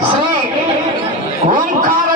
ಶ್ರೀ ಓಂಕಾರ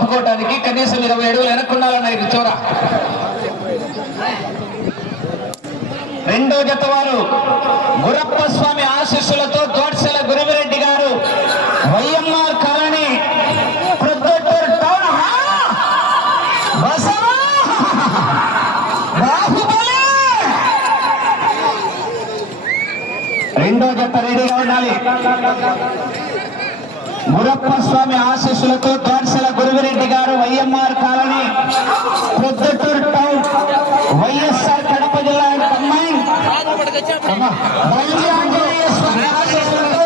చెప్పుకోవడానికి కనీసం ఇరవై అడుగులు వెనక్కున్నారన్న ఇది చూర రెండో జత వారు గురప్ప స్వామి ఆశీస్సులతో తోటసెల గురువిరెడ్డి గారు వైఎంఆర్ కాలనీ రెండో జత రెడీగా ఉండాలి. మురప్ప స్వామి ఆశీస్సులతో Dorsala Guruvireddy garu YMR colony Proddatur town YSR Kadapa జిల్లా అమ్మాయి. ఆశీస్సులతో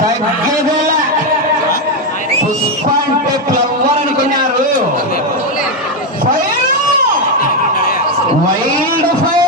తగ్గేదేలా పుష్ప అంటే ఫ్లవర్ అనుకున్నారు వైల్డ్ ఫైర్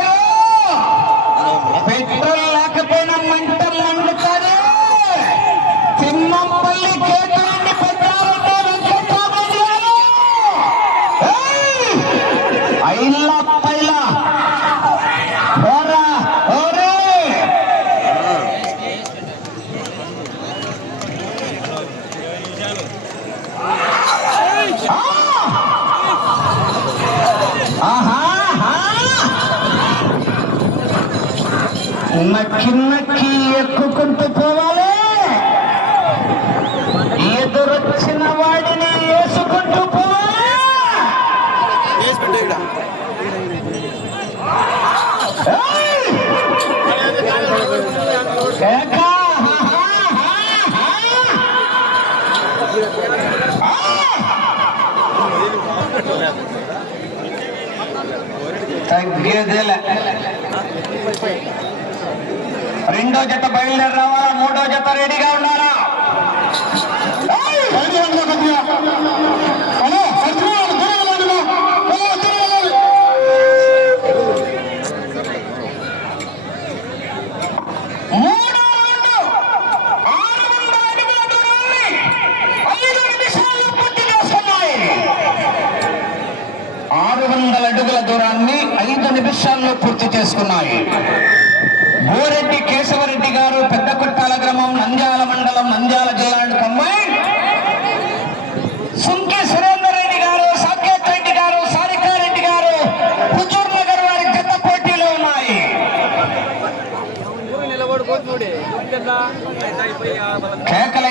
తగ్గేదేలే. రెండో జత బయలుదేరి రావాలా? మూడో జత రెడీగా ఉన్నారా? పనులు పూర్తి చేసుకున్నాయి. బోరెడ్డి కేశవరెడ్డి గారు పెద్ద కుట్టాల గ్రామం నంద్యాల మండలం నంద్యాల జిల్లా అండ్ సుంకి సురేందర్ రెడ్డి గారు సాకేత్ రెడ్డి గారు సారికారెడ్డి గారు హుజూర్ నగర్ వారి పెద్ద పోటీలో ఉన్నాయి. కేకలు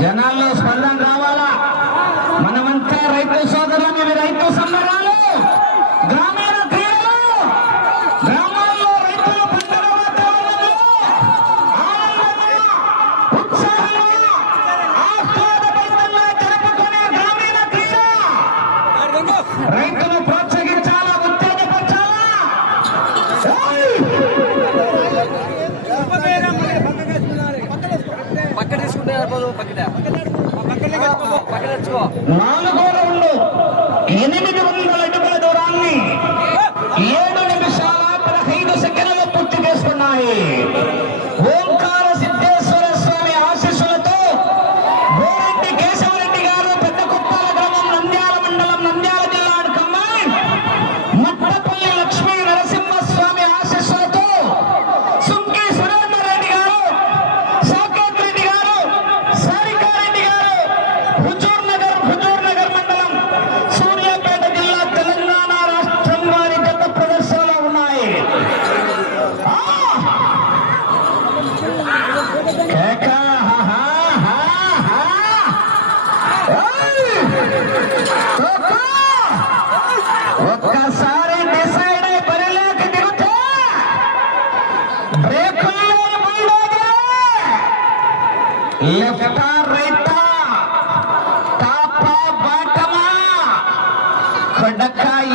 జనాల్లో స్పందన రావాలా? మనమంతా రైతు సోదరులు రైతు సంబరాలు నాలుగో రౌండ్ ఎనిమిది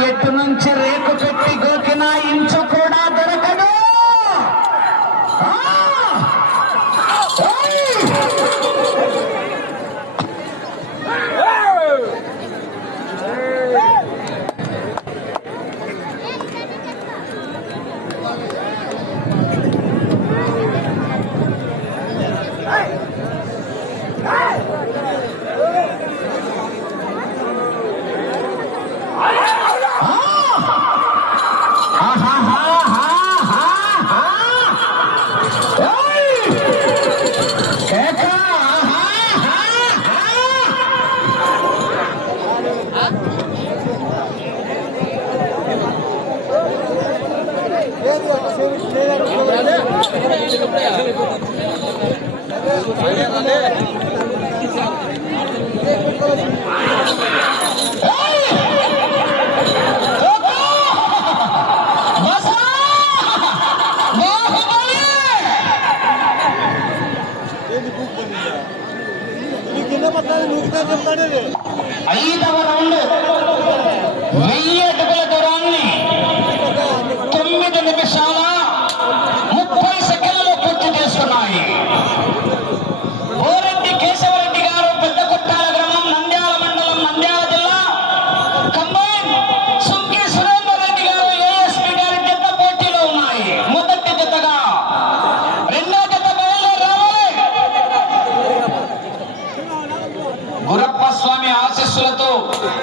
ఎటు నుంచి రేకు ಐದವರ ಒಂದು Natal.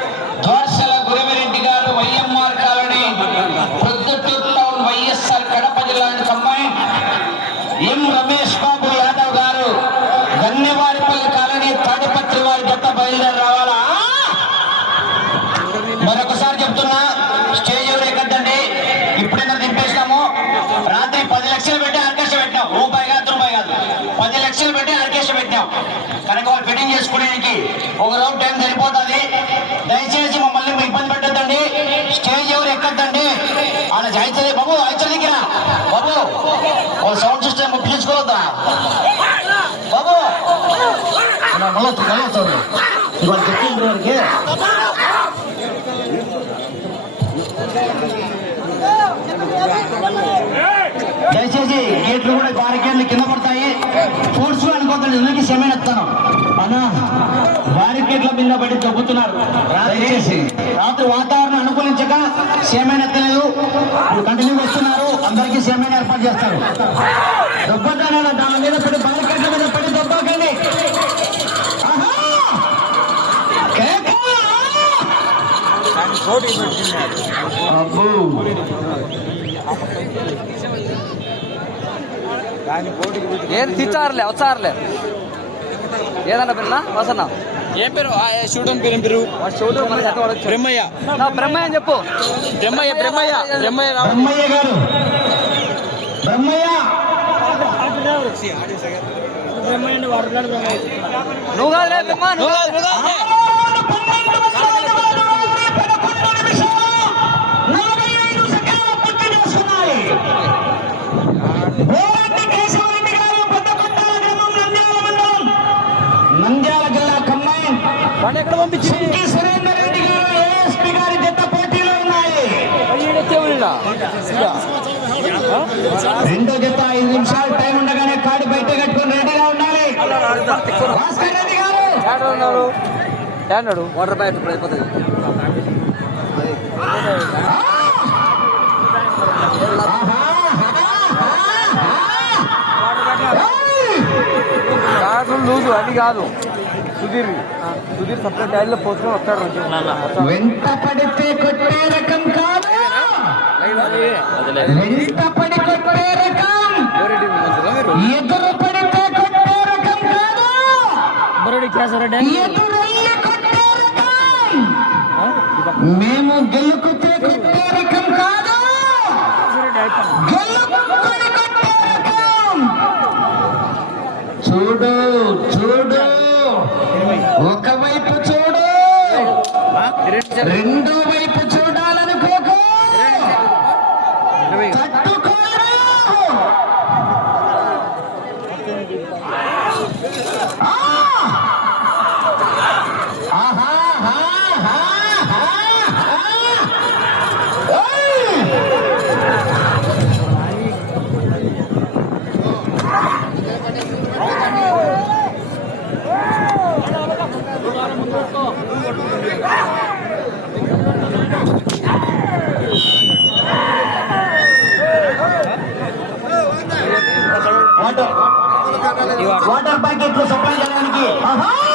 మళ్ళీ మళ్ళీ వస్తుంది ఇవాళ చెప్పింది వారికి దయచేసి గేట్లు కూడా బారికేడ్లు కింద పడతాయి. ఫోర్స్ అనుకోకండి ఎందుకు సెమెన్ ఎత్తాను? అన్నా బారికేడ్ల మీద పడి తగ్గుతున్నారు దయచేసి రాత్రి వాతావరణం అనుకూలించక సేమైన ఎత్తలేదు. ఇప్పుడు కంటిన్యూ వస్తున్నారు అందరికీ సేమైన ఏర్పాటు చేస్తారు. దొబ్బతాడు దాని మీద పెట్టి బారికేడ్ల మీద ఏం తెచ్చారులే వచ్చారులే. ఏదన్నా పిల్ల వసన్నా. ఏం పేరు? షూటన్ పేరు ఏం పేరు. బ్రహ్మయ్య. నా బ్రహ్మయ్య అని చెప్పు. బ్రహ్మయ్య బ్రహ్మయ్య బ్రహ్మయ్య బ్రహ్మయ్య గారు. బ్రహ్మయ్య. నువ్వు కాదులే బ్రహ్మ నువ్వు కాదు, నువ్వు కాదు. నలభై ఐదు సెకండ్లు పూర్తి చేసుకున్నాయి. ఓరెడ్డి కేశవరెడ్డి గారు పెద్దకొట్టాల గ్రామం నంద్యాల మండలం నంద్యాల జిల్లా ఖమ్మం వాడిని ఎక్కడ పంపించి సింకి సురేందర్ రెడ్డి గారు ఏఎస్పీ గారి జత పోటీలో ఉన్నాయి. రెండో జత ఐదు నిమిషాలు టైం ఉండగానే కాడి బయట కట్టుకొని రెడీగా ఉండాలి. భాస్కర్ రెడ్డి గారు. ఉన్నాడు ఏన్నాడు వాటర్ ప్యాకెట్ ఇప్పుడు అయిపోతుంది లూజు అది కాదు. సుధీర్ సుధీర్ సపరేట్ టైర్లో పోసుకొని వస్తాడు మంచిగా వెంట పడితే కొట్టే రకం కాదు వెంట పడి కొట్టే రకం ఎదురు పడితే కొట్టే రకం కాదు ఎదురయ్యి కొట్టే రకం మేము గెలుకుతే రెండు Aha!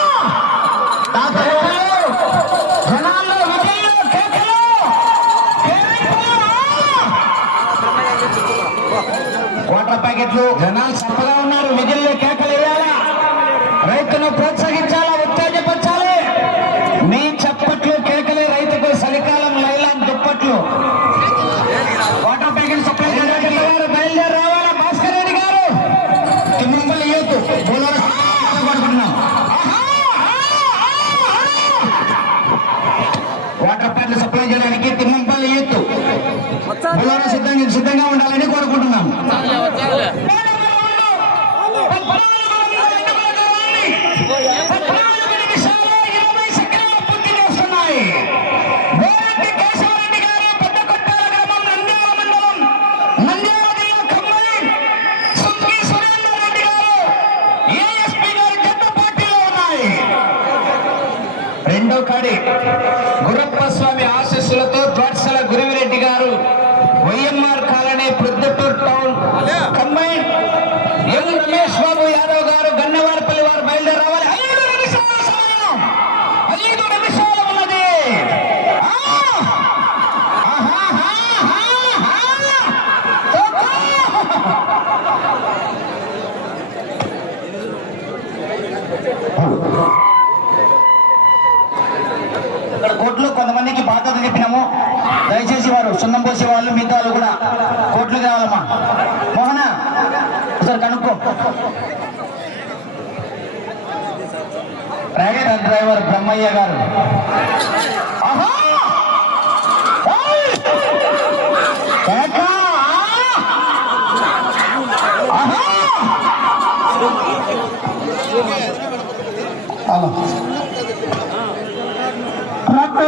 రెండో ప్రైవేట్ డ్రైవర్ బ్రహ్మయ్య గారు.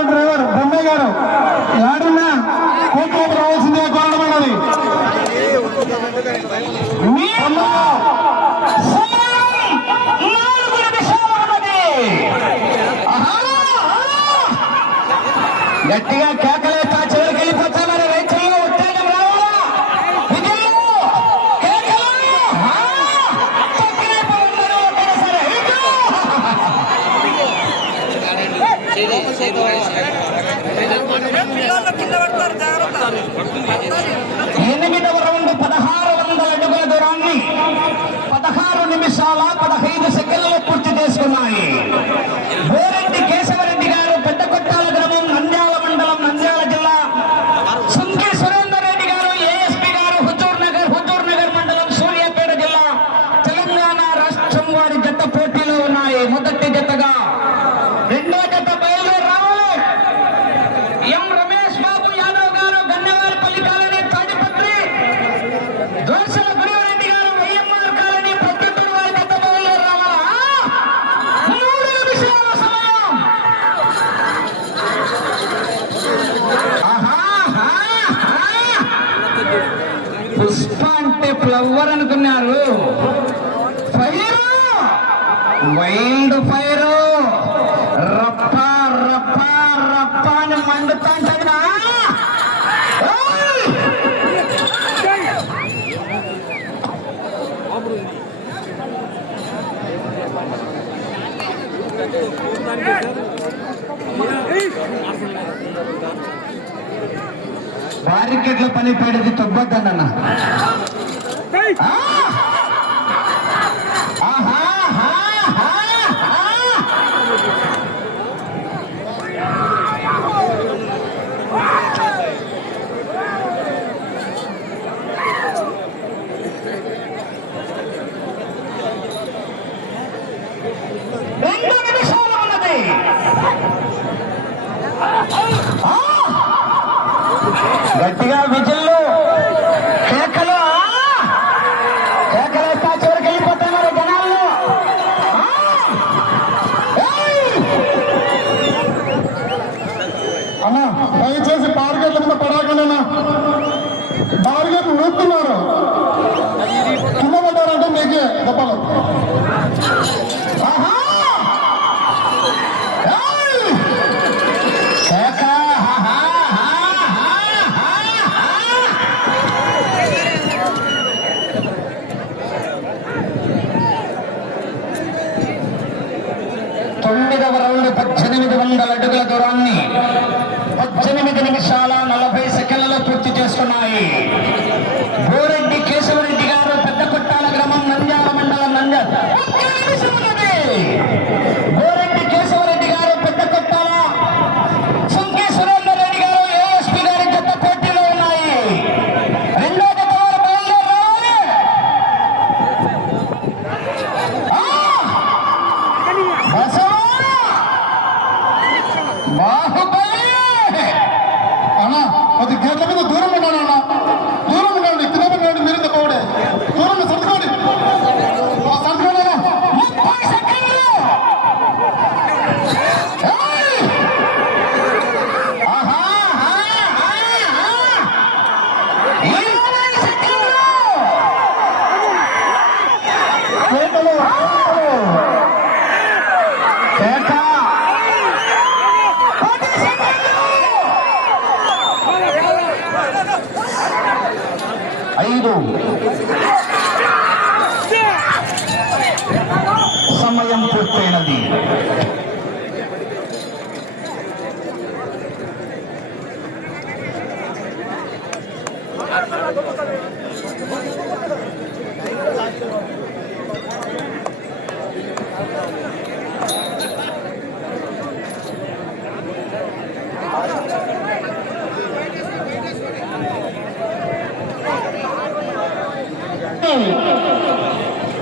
డ్రైవర్ బొమ్మ గారు ఎవరన్నా రావాల్సిందే అన్నది. గట్టిగా కేకలేస్తా చివరికి వెళ్ళిపోతామని రైతుల్లో ఉత్తేజం ఎనిమిదవ రౌండ్ పదహారు వందల అడుగుల దూరాన్ని పదహారు నిమిషాల పదహైదు సెకండ్లు పూర్తి చేసుకున్నాయి. మార్కెట్లో పని పడేది తొగ్గొద్దండి అన్న Oh! తొమ్మిదవ రౌండ్ పద్దెనిమిది వందల అడుగుల దూరాన్ని పద్దెనిమిది నిమిషాల నలభై సెకండ్లలో పూర్తి చేస్తున్నాయి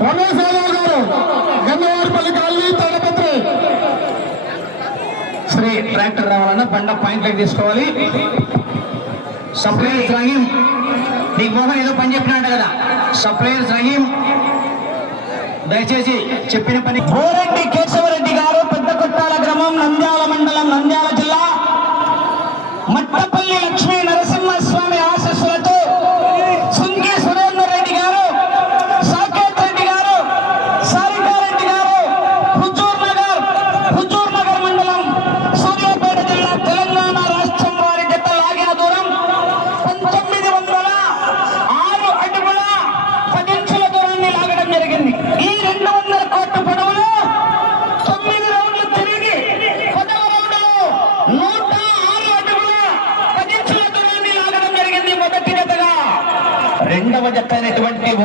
రమేష్ యాదవ్ గారు గన్నవారిపల్లి కాలనీ శ్రీ ట్రాక్టర్ రావాలన్నా బండ పాయింట్లకు తీసుకోవాలి. సప్లై ఇస్లాం నీ ఏదో పని చెప్పినట్ట కదా. సప్లైర్స్ రహీం దయచేసి చెప్పిన పని కోరెడ్డి కేశవరెడ్డి గారు పెద్ద కొట్టాల గ్రామం నంది